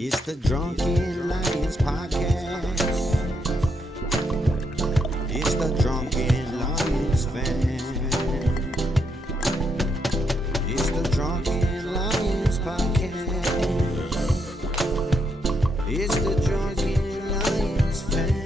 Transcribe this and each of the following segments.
It's the Drunken Lions Podcast. It's the Drunken Lions Fan. It's the Drunken Lions Podcast. It's the Drunken Lions Fan.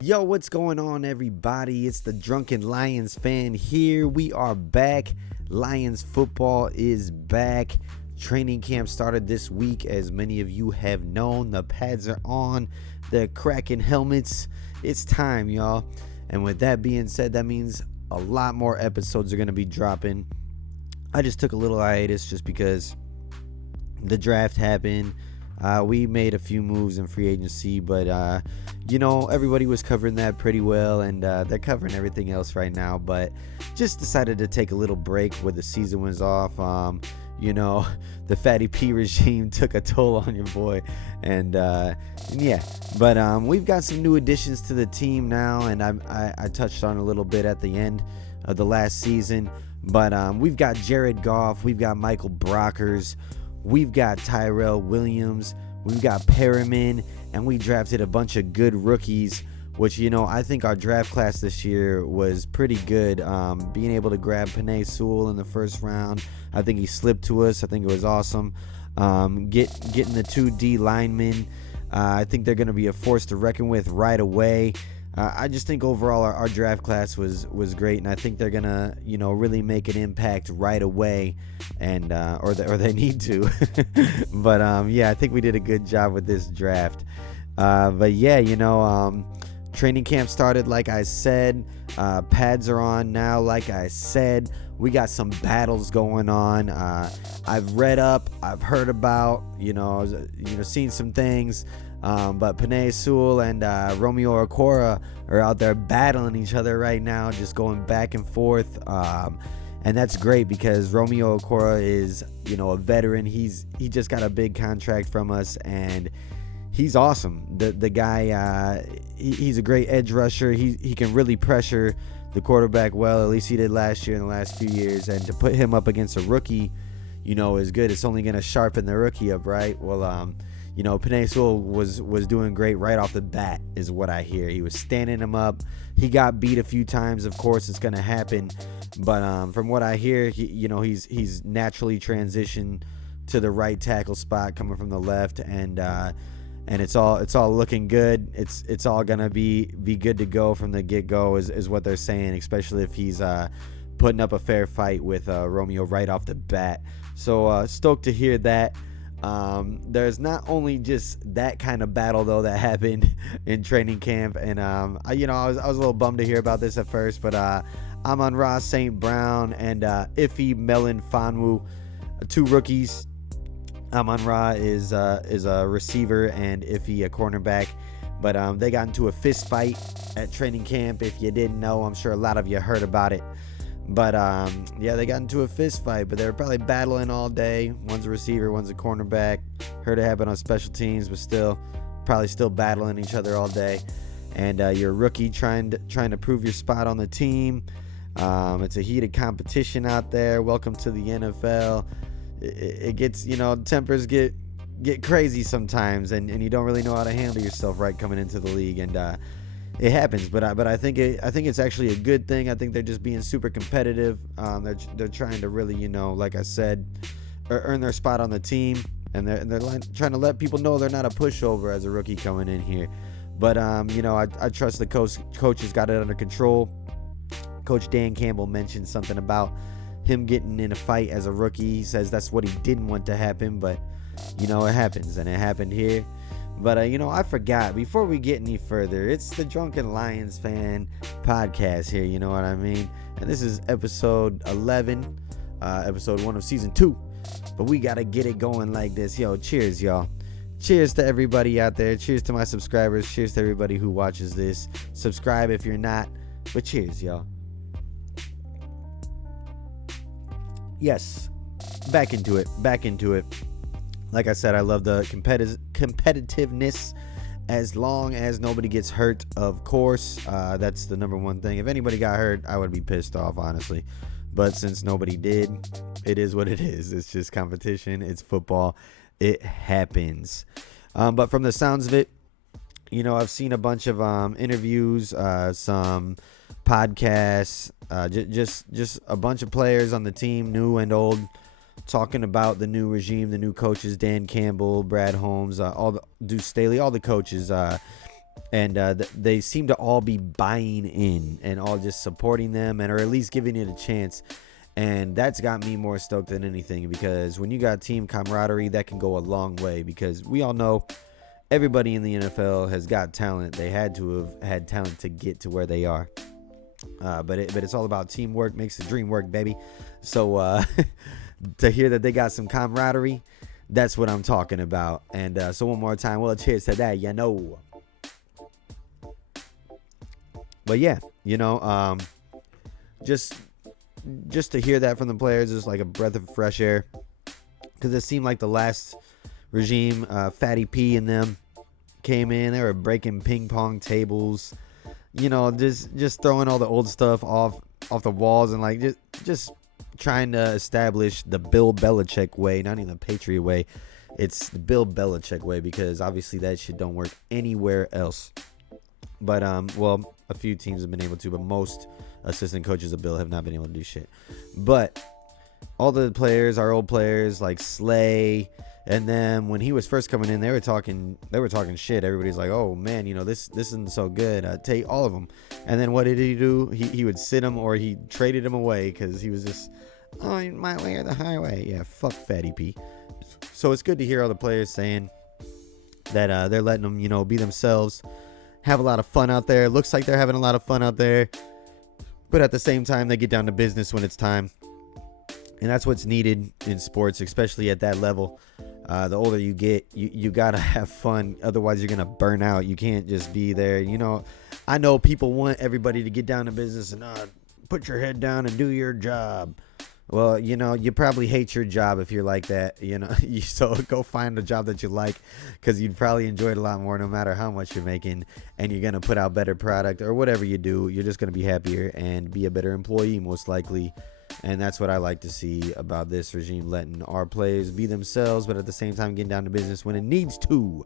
Yo, what's going on, everybody? It's the Drunken Lions Fan here. We are back. Lions football is back. Training camp started this week, as many of you have known. The pads are on. They're cracking helmets. It's time, y'all. And with that being said, that means a lot more episodes are going to be dropping. I just took a little hiatus just because the draft happened. We made a few moves in free agency, but everybody was covering that pretty well, and they're covering everything else right now. But just decided to take a little break where the season was off. The Fatty P regime took a toll on your boy, and But we've got some new additions to the team now, and I touched on a little bit at the end of the last season. But we've got Jared Goff, we've got Michael Brockers. We've got Tyrell Williams, we've got Perriman, and we drafted a bunch of good rookies, which, I think our draft class this year was pretty good. Being able to grab Penei Sewell in the first round, I think he slipped to us. I think it was awesome. Getting the 2 D linemen, I think they're going to be a force to reckon with right away. I just think overall our draft class was great, and I think they're gonna really make an impact right away, and or they need to. But I think we did a good job with this draft. Training camp started, like I said. Pads are on now, like I said. We got some battles going on. I've read up, I've heard about, seen some things. But Penei Sewell and Romeo Akora are out there battling each other right now, just going back and forth. And that's great because Romeo Akora is, a veteran. He just got a big contract from us, and he's awesome. The guy, he's a great edge rusher. He can really pressure the quarterback well. At least he did last year and the last few years. And to put him up against a rookie, is good. It's only going to sharpen the rookie up, right? Well, Penei Sewell was doing great right off the bat, is what I hear. He was standing him up. He got beat a few times. Of course, it's going to happen. But from what I hear, he's naturally transitioned to the right tackle spot, coming from the left, and it's all looking good. It's all going to be good to go from the get-go, is what they're saying, especially if he's putting up a fair fight with Romeo right off the bat. So stoked to hear that. There's not only just that kind of battle though that happened in training camp, and I was a little bummed to hear about this at first, but Amon-Ra St. Brown and Ife Melon-Fonwu, 2 rookies. Amon-Ra is a receiver and Ife a cornerback, but they got into a fist fight at training camp. If you didn't know, I'm sure a lot of you heard about it. But they got into a fist fight, but they were probably battling all day. One's a receiver, one's a cornerback. Heard it happen on special teams, but probably still battling each other all day. And you're a rookie trying to prove your spot on the team. It's a heated competition out there. Welcome to the NFL. It gets, tempers get crazy sometimes, and you don't really know how to handle yourself right coming into the league, and it happens, but I think it's actually a good thing. I think they're just being super competitive. They're trying to really, like I said, earn their spot on the team, and they're trying to let people know they're not a pushover as a rookie coming in here. But I trust the coach has got it under control. Coach Dan Campbell mentioned something about him getting in a fight as a rookie. He says that's what he didn't want to happen, but it happens, and it happened here. But, I forgot, before we get any further, it's the Drunken Lions Fan Podcast here, you know what I mean? And this is episode 11, episode 1 of season 2. But we got to get it going like this. Yo, cheers, y'all. Cheers to everybody out there. Cheers to my subscribers. Cheers to everybody who watches this. Subscribe if you're not. But cheers, y'all. Yes, back into it. Like I said, I love the competitiveness as long as nobody gets hurt, of course. That's the number one thing. If anybody got hurt, I would be pissed off, honestly. But since nobody did, it is what it is. It's just competition. It's football. It happens. But from the sounds of it, I've seen a bunch of interviews, some podcasts, just a bunch of players on the team, new and old, talking about the new regime, the new coaches, Dan Campbell, Brad Holmes, Deuce Staley, all the coaches, and they seem to all be buying in and all just supporting them, or at least giving it a chance. And that's got me more stoked than anything, because when you got team camaraderie, that can go a long way, because we all know everybody in the NFL has got talent. They had to have had talent to get to where they are. But it's all about teamwork, makes the dream work, baby. So to hear that they got some camaraderie, that's what I'm talking about. And so one more time, well, cheers to that, But yeah, just to hear that from the players is like a breath of fresh air, because it seemed like the last regime, Fatty P and them came in, they were breaking ping pong tables, just throwing all the old stuff off the walls, and like just trying to establish the Bill Belichick way, not even the Patriot way. It's the Bill Belichick way, because obviously that shit don't work anywhere else. But well, a few teams have been able to, but most assistant coaches of Bill have not been able to do shit. But all the players, our old players like Slay, and then when he was first coming in, they were talking shit. Everybody's like, oh man, this isn't so good. Take all of them. And then what did he do? He would sit them, or he traded them away, because he was just, oh, my way or the highway. Yeah, fuck Fatty P. So it's good to hear all the players saying that they're letting them, be themselves, have a lot of fun out there. Looks like they're having a lot of fun out there, but at the same time, they get down to business when it's time. And that's what's needed in sports, especially at that level. The older you get, you gotta have fun. Otherwise, you're gonna burn out. You can't just be there. I know people want everybody to get down to business and put your head down and do your job. Well, you probably hate your job if you're like that. So go find a job that you like, because you'd probably enjoy it a lot more, no matter how much you're making, and you're gonna put out better product, or whatever you do. You're just gonna be happier and be a better employee, most likely. And that's what I like to see about this regime, letting our players be themselves, but at the same time getting down to business when it needs to.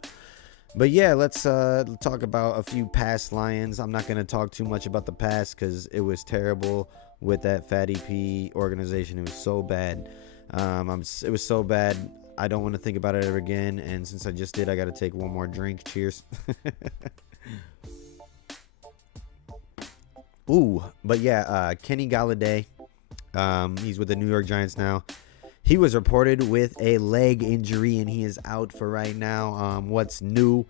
But yeah, let's talk about a few past Lions. I'm not going to talk too much about the past, because it was terrible with that Fatty P organization. It was so bad. It was so bad, I don't want to think about it ever again. And since I just did, I got to take one more drink. Cheers. Ooh, but yeah, Kenny Galladay. He's with the New York Giants now. He was reported with a leg injury, and he is out for right now. What's new?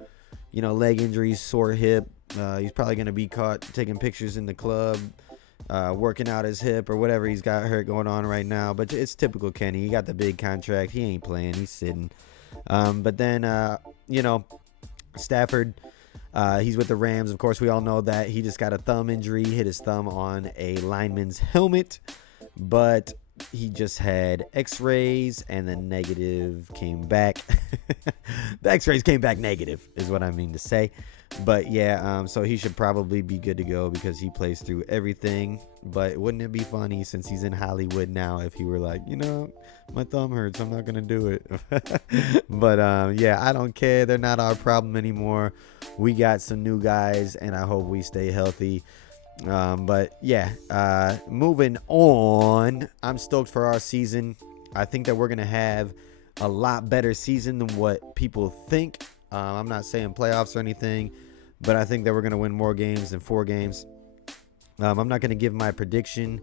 Leg injuries, sore hip. He's probably going to be caught taking pictures in the club, working out his hip or whatever he's got hurt going on right now. But it's typical Kenny. He got the big contract. He ain't playing. He's sitting. But then, Stafford, he's with the Rams. Of course, we all know that. He just got a thumb injury, hit his thumb on a lineman's helmet. But he just had x-rays, and the negative came back. The x-rays came back negative is what I mean to say. But yeah, so he should probably be good to go, because he plays through everything. But wouldn't it be funny, since he's in Hollywood now, if he were like, my thumb hurts, I'm not gonna do it. But yeah, I don't care. They're not our problem anymore. We got some new guys, and I hope we stay healthy. But yeah, moving on, I'm stoked for our season. I think that we're going to have a lot better season than what people think. I'm not saying playoffs or anything, but I think that we're going to win more games than 4 games. I'm not going to give my prediction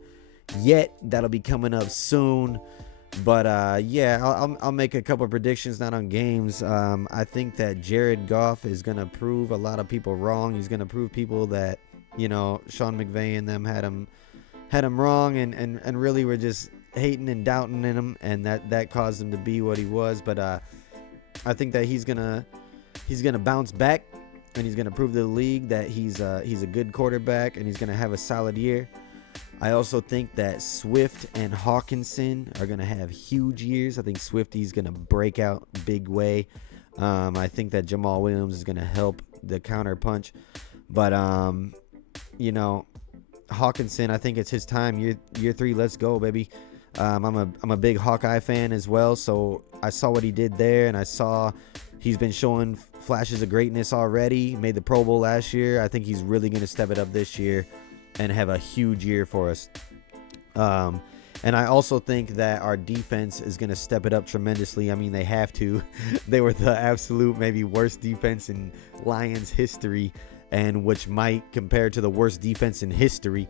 yet. That'll be coming up soon. But yeah, I'll make a couple of predictions, not on games. I think that Jared Goff is going to prove a lot of people wrong. He's going to prove people that, Sean McVay and them had him wrong, and really were just hating and doubting in him, and that caused him to be what he was. But I think that he's gonna bounce back, and he's gonna prove to the league that he's a good quarterback, and he's gonna have a solid year. I also think that Swift and Hawkinson are gonna have huge years. I think Swifty's gonna break out big way. I think that Jamal Williams is gonna help the counter punch. But you know, Hawkinson, I think it's his time. Year 3, let's go, baby. I'm a big Hawkeye fan as well, so I saw what he did there, and I saw he's been showing flashes of greatness already. Made the Pro Bowl last year. I think he's really going to step it up this year and have a huge year for us. And I also think that our defense is going to step it up tremendously. I mean, they have to. They were the absolute maybe worst defense in Lions history, and which might compare to the worst defense in history.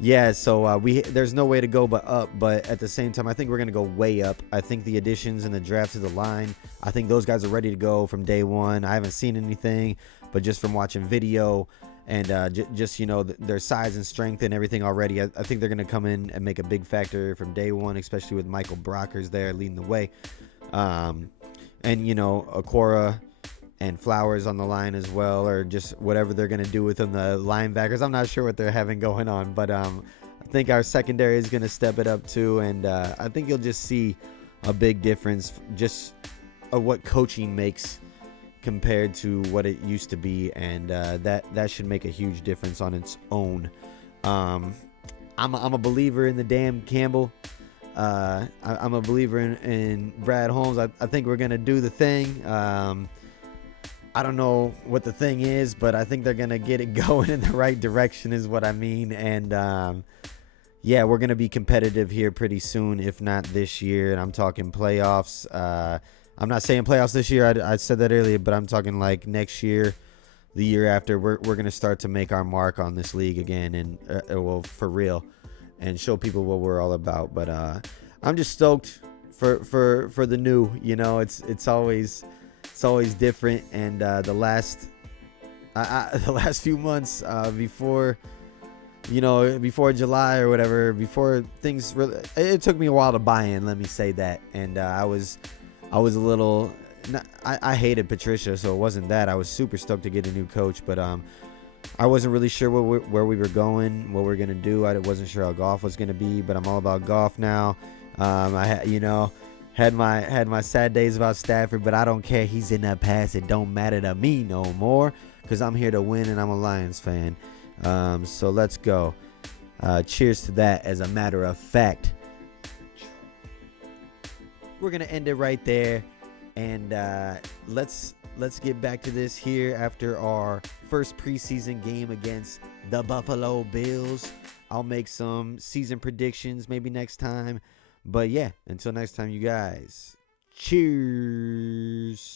Yeah, so there's no way to go but up. But at the same time, I think we're going to go way up. I think the additions and the draft to the line, I think those guys are ready to go from day one. I haven't seen anything, but just from watching video and just, you know, their size and strength and everything already, I think they're going to come in and make a big factor from day one, especially with Michael Brockers there leading the way. And, you know, Akora and Flowers on the line as well, or just whatever they're going to do within the linebackers. I'm not sure what they're having going on, but I think our secondary is going to step it up too, and I think you'll just see a big difference just of what coaching makes compared to what it used to be, and that should make a huge difference on its own. I'm a believer in the damn Campbell. I'm a believer in Brad Holmes. I think we're going to do the thing. I don't know what the thing is, but I think they're going to get it going in the right direction is what I mean. And, yeah, we're going to be competitive here pretty soon, if not this year. And I'm talking playoffs. I'm not saying playoffs this year. I said that earlier, but I'm talking like next year, the year after. We're going to start to make our mark on this league again, and well, for real, and show people what we're all about. But I'm just stoked for the new. You know, it's always different, and the last few months before July or whatever, before things really, it took me a while to buy in, let me say that. And I was a little, I hated Patricia, so it wasn't that. I was super stoked to get a new coach, but I wasn't really sure where we were going, what we were gonna do. I wasn't sure how golf was gonna be, but I'm all about golf now. Had my sad days about Stafford, but I don't care. He's in the past. It don't matter to me no more, because I'm here to win, and I'm a Lions fan. So let's go. Cheers to that, as a matter of fact. We're going to end it right there, and let's get back to this here after our first preseason game against the Buffalo Bills. I'll make some season predictions maybe next time. But yeah, until next time, you guys. Cheers.